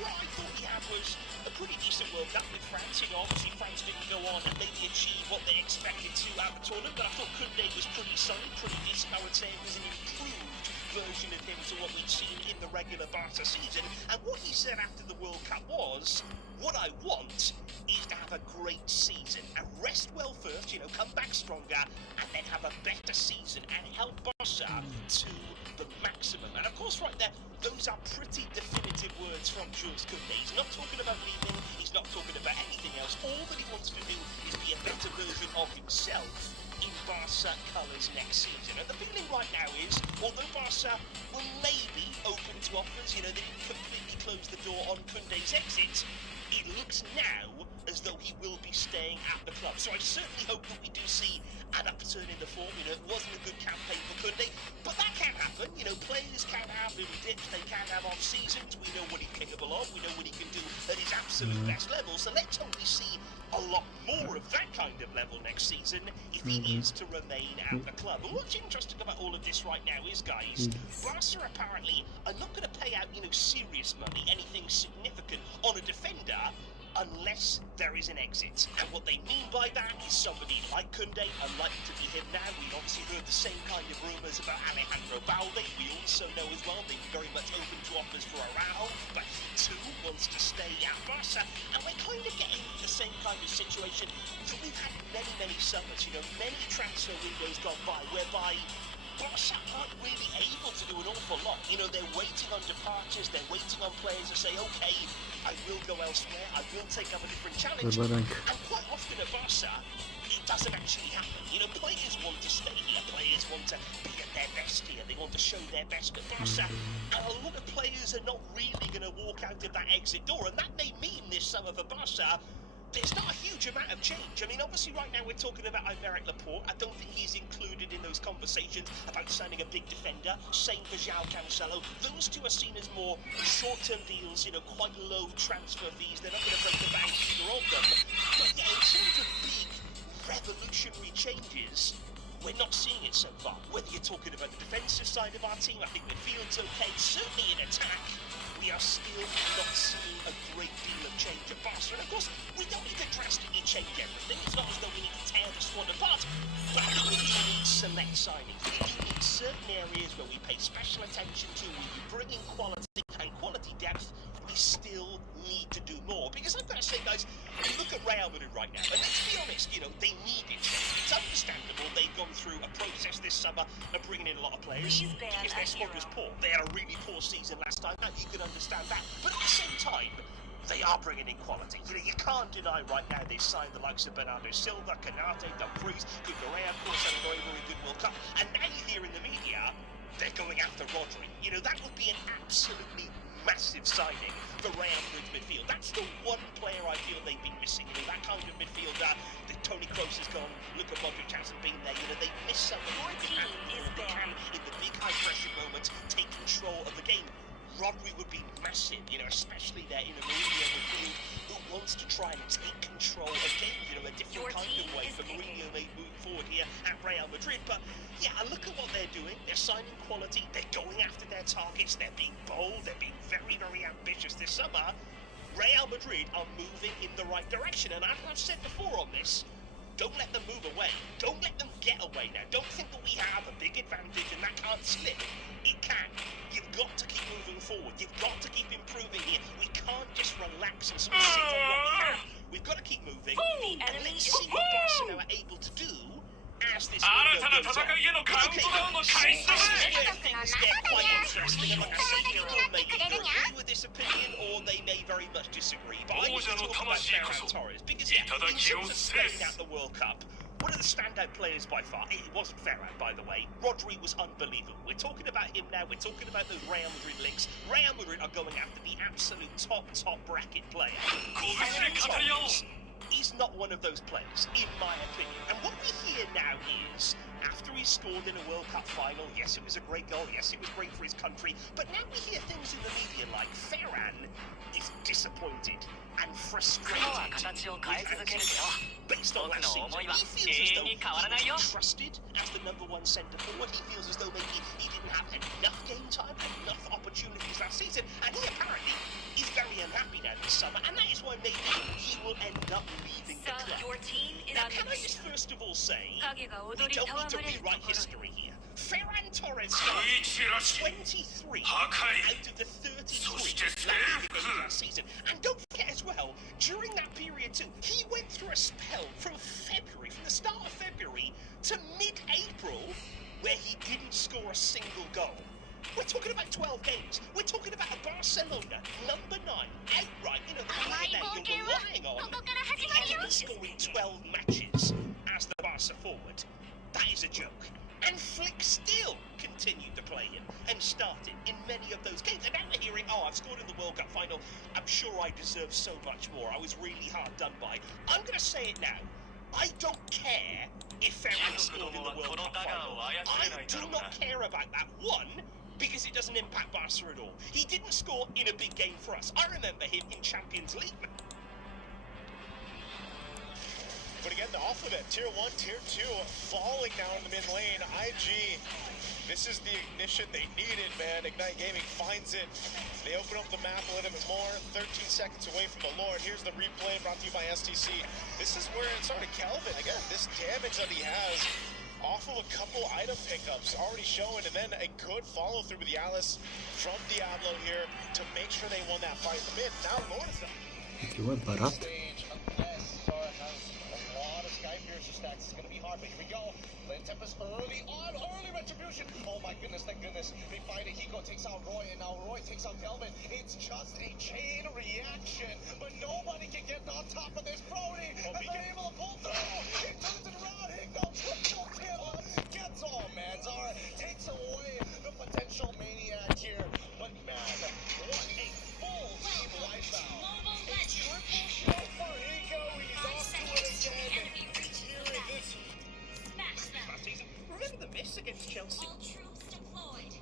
What I thought he had was a pretty decent World Cup with France. You know, obviously France didn't go on and maybe achieve what they expected to out of the tournament, but I thought Koundé was pretty solid, pretty decent. I would say it was an improved version of him to what we'd seen in the regular Barca season. And what he said after the World Cup was, what I want is to have a great season and rest well first, you know, come back stronger, and then have a better season and help Barca to the maximum. And of course, right there, those are pretty definitive words from Jules Koundé. He's not talking about leaving, he's not talking about anything else. All that he wants to do is be a better version of himself in Barca colours next season. And the feeling right now is, although Barca will maybe open to offers, you know, they didn't completely close the door on Koundé's exit, it looks now as though he will be staying at the club. So I certainly hope that we do see an upturn in the form. You know, it wasn't a good campaign for Koundé, but that can happen. You know, players can have little dips, they can have off seasons. We know what he's capable of, we know what he can do at his absolute best level. So let's hope we see a lot more of that kind of level next season if he is to remain at the club. And what's interesting about all of this right now is, guys, Barca apparently are not going to pay out, you know, serious money, anything significant on a defender, unless there is an exit. And what they mean by that is somebody like Koundé, unlikely to be him now. We obviously heard the same kind of rumours about Alejandro Balde. We also know as well they're very much open to offers for Araujo, but he too wants to stay at Barca. And we're kind of getting the same kind of situation that we've had many, many summers, you know, many transfer windows gone by, whereby Barca aren't really able to do an awful lot. You know, they're waiting on departures, they're waiting on players to say, okay, I will go elsewhere, I will take up a different challenge. And quite often at Barca, it doesn't actually happen. You know, players want to stay here, players want to be at their best here, they want to show their best at Barca. And a lot of players are not really going to walk out of that exit door, and that may mean this summer for Barca, there's not a huge amount of change. I mean, obviously right now we're talking about Aymeric Laporte. I don't think he's included in those conversations about signing a big defender. Same for João Cancelo. Those two are seen as more short-term deals, you know, quite low transfer fees. They're not going to break the bank, either of them. But yeah, in terms of big revolutionary changes, we're not seeing it so far. Whether you're talking about the defensive side of our team, I think midfield's okay. Certainly in attack, we are still not seeing a great deal of change at Barca. And of course, we don't need to drastically change everything. It's not as though we need to tear the squad apart. But I think we do need select signings. We do need certain areas where we pay special attention to, where you bring in quality and quality depth. We still need to do more. Because I've got to say, guys, you look at Real Madrid right now, and let's be honest, you know, they need it. It's understandable. They've gone through a process this summer of bringing in a lot of players because their squad was poor. They had a really poor season last time. Now, you can understand that. But at the same time, they are bringing in quality. You know, you can't deny right now they've signed the likes of Bernardo Silva, Canate, Dumfries, Cucurella, of course, had a very, very good World Cup. And now you hear in the media, they're going after Rodri. You know, that would be an absolutely massive signing for Real Madrid's midfield. That's the one player I feel they've been missing. You know, that kind of midfielder. Toni Kroos has gone. Luka Modric hasn't been there. You know, they miss something. They can, in the big high pressure moments, take control of the game. Rodri would be massive, you know, especially there in a Mourinho midfield who wants to try and take control of games, you know, a different kind of way for Mourinho may move forward here at Real Madrid. But yeah, I look at what they're doing. They're signing quality. They're going after their targets. They're being bold. They're being very, very ambitious this summer. Real Madrid are moving in the right direction. And as I've said before on this, don't let them move away. Don't let them get away now. Don't think that we have a big advantage and that can't slip. It can. You've got to keep moving forward. You've got to keep improving here. We can't just relax and sort of sit on what we have. We've got to keep moving. And let's see what Barcelona are able to do as this window goes on. Okay, this is where things get quite interesting. And like I say, people may either agree with this opinion or they may very much disagree. But I want to talk about Ferran Torres because, yeah, in terms of staying at the World Cup, one of the standout players by far, it wasn't Ferran, by the way. Rodri was unbelievable. We're talking about him now. We're talking about those Real Madrid links. Real Madrid are going after the absolute top bracket player. Ferran Torres is not one of those players, in my opinion. And what we hear now is, after he scored in a World Cup final, yes, it was a great goal, yes, it was great for his country, but now we hear things in the media like Ferran is disappointed and frustrated based on last season. He feels as though he wasn't trusted as the #1 centre forward. He feels as though maybe he didn't have enough game time, enough opportunities last season, and he apparently is very unhappy now this summer, and that is why maybe he will end up leaving the club. Your team is Now, can I just first of all say, we don't need to rewrite history here. Ferran Torres scored 23 out of the 33 last season. And don't forget as well, during that period too, he went through a spell from the start of February to mid-April, where he didn't score a single goal. We're talking about 12 games. We're talking about a Barcelona #9 outright. You know, the player that you're relying on. He ended up scoring 12 matches as the Barca forward. That is a joke. And Flick still continued to play him and started in many of those games. And now we're hearing, oh, I've scored in the World Cup final. I'm sure I deserve so much more. I was really hard done by. I'm going to say it now. I don't care if Ferran scored in the World Cup final. I do not care about that. One, because it doesn't impact Barca at all. He didn't score in a big game for us. I remember him in Champions League. But again, off of it, Tier 1, Tier 2, falling down in the mid lane. IG, this is the ignition they needed, man. Ignite Gaming finds it. They open up the map a little bit more. 13 seconds away from the Lord. Here's the replay brought to you by STC. This is where it started. Kelvin, again, this damage that he has off of a couple item pickups already showing, and then a good follow through with the Alice from Diablo here to make sure they won that fight in the mid. Now Lord is up. Gimana barat? Stacks. It's going to be hard, but here we go. Lane Tempest early on, early retribution. Oh my goodness, thank goodness. They find it. Hiko takes out Roy, and now Roy takes out Kelvin. It's just a chain reaction, but nobody can get on top of this. Brody has been able to pull through. He turns it around. Hiko triple kill. Gets all, man. Zara takes away the potential maniac here. But man, what a full team wipeout. A triple kill for Hiko. He's off to it again. Remember the miss against Chelsea? All troops deployed.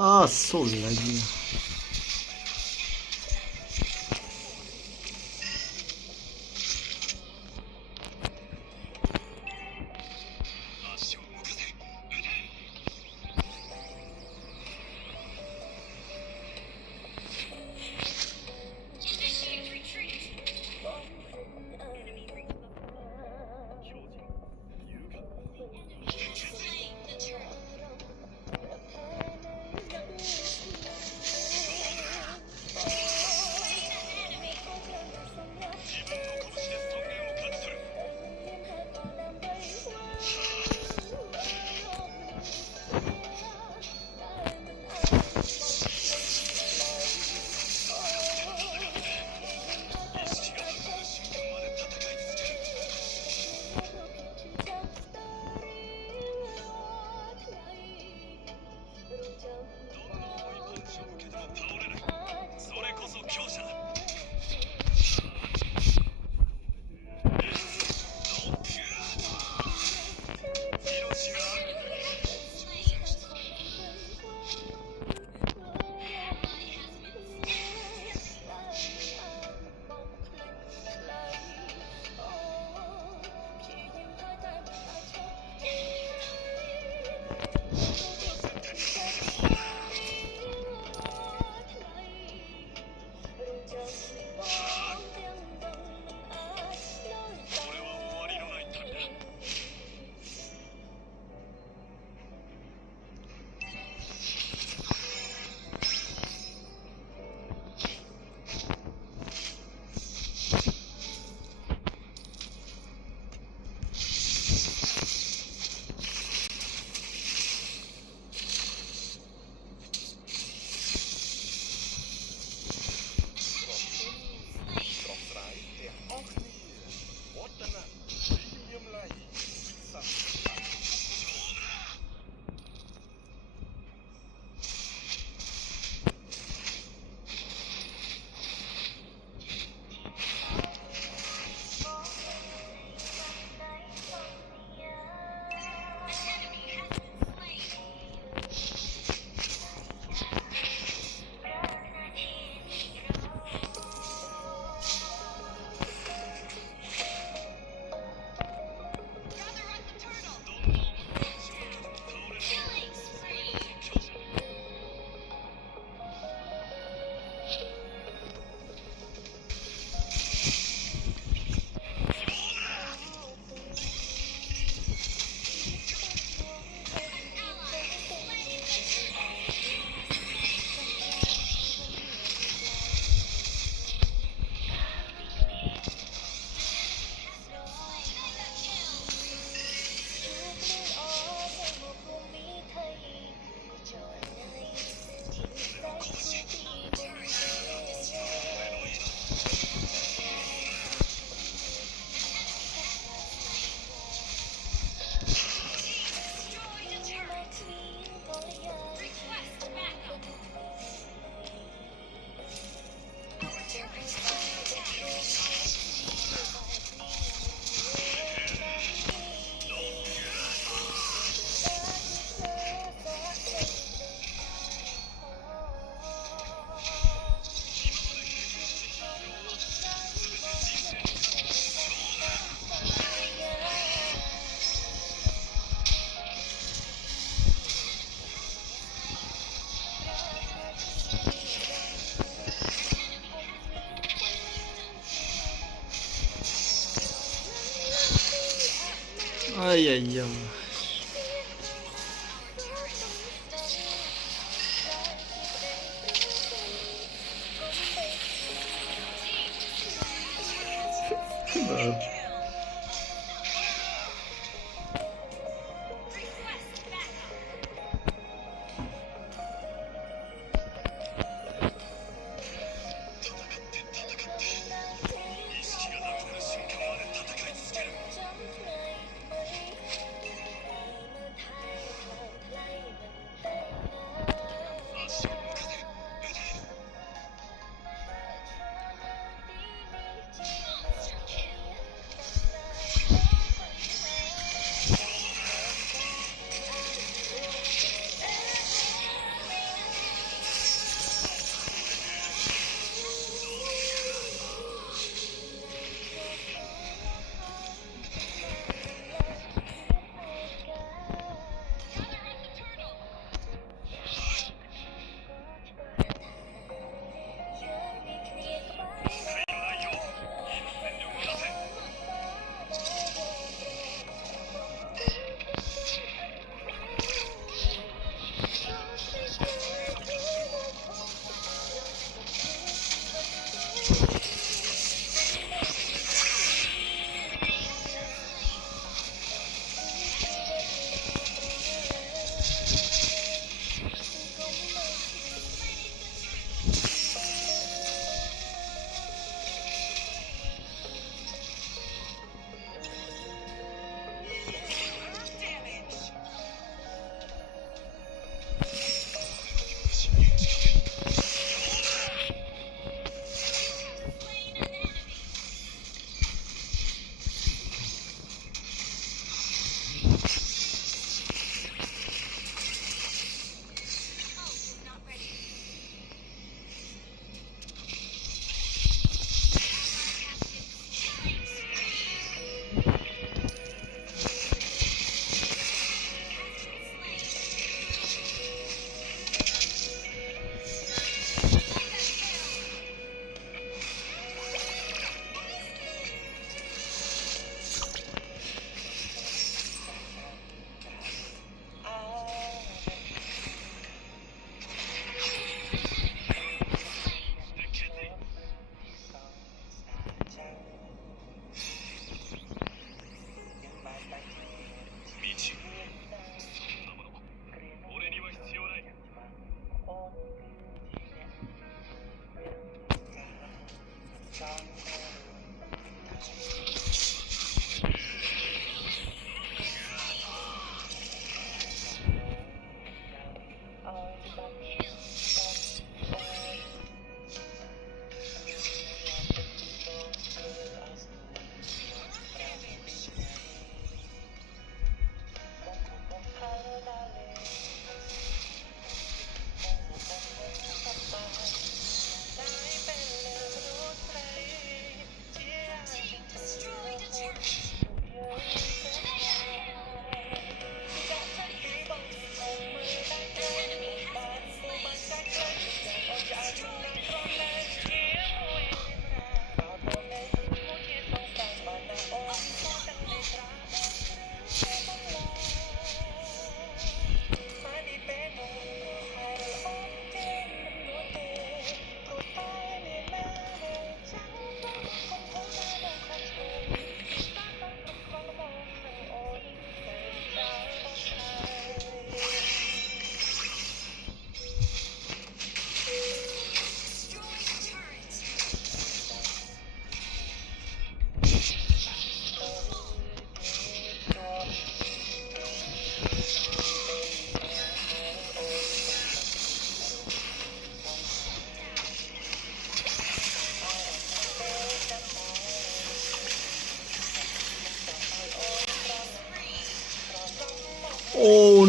Ah, so laggy. Ay, ay, ay.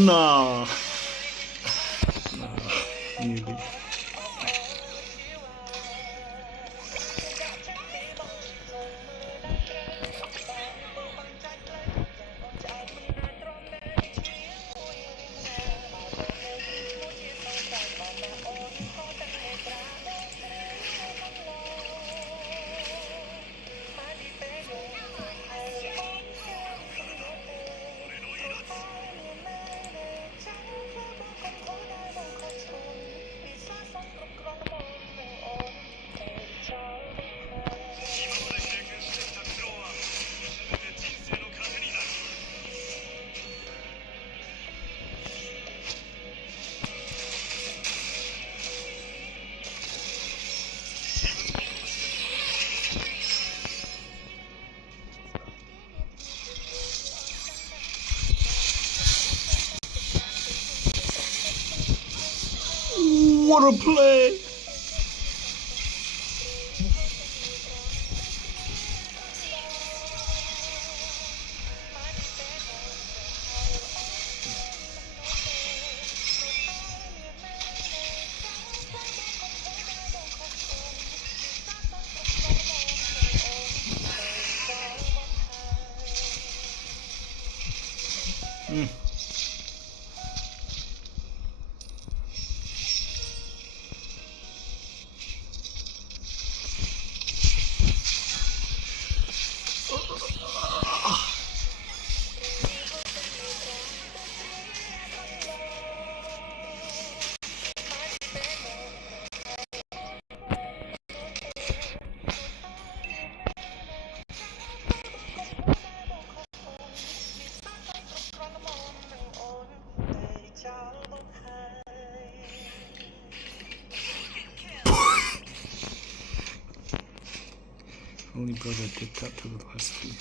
nah. Maybe. What a play! Only brother did that to the last few.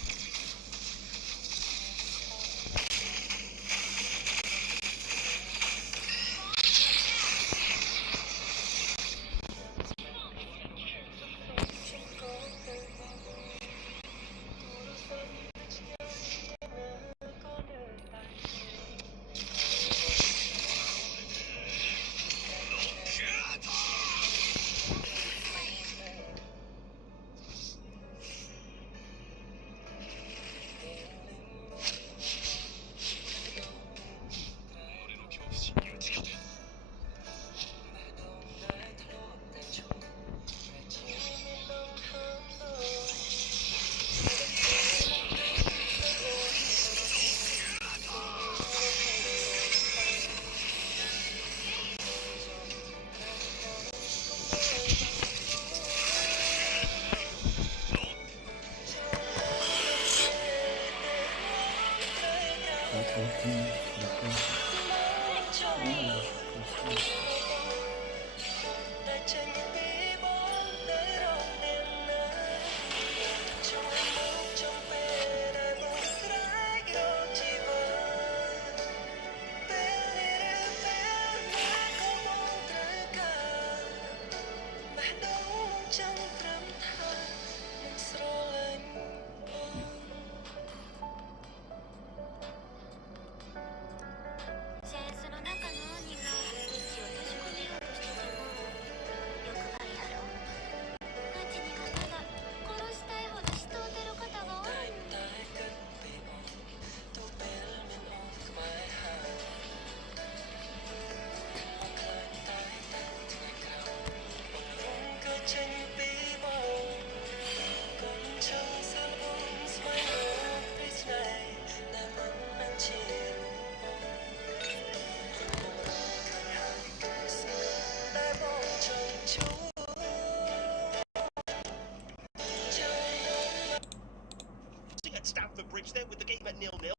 At Stamford Bridge there with the game at 0-0.